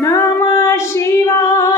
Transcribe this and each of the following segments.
नमः शिवाय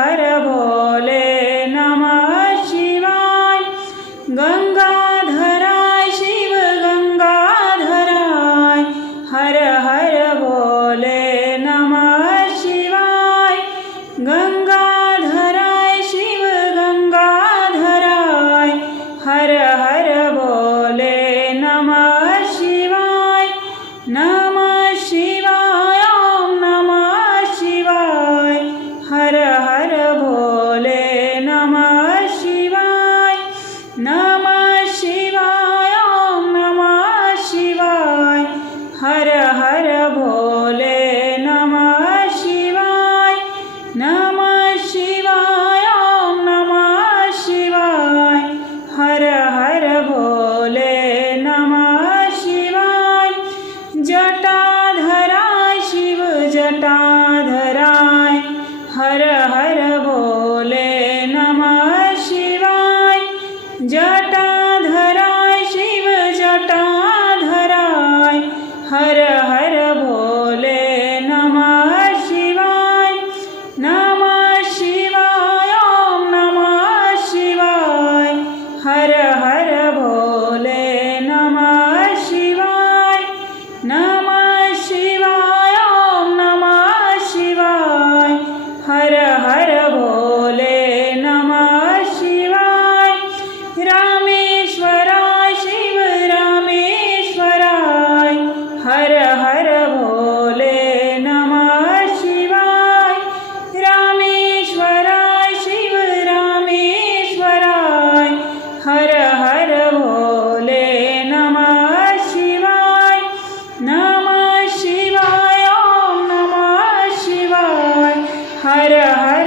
जटाधराय शिव जटाधराय हर ഹര ഹര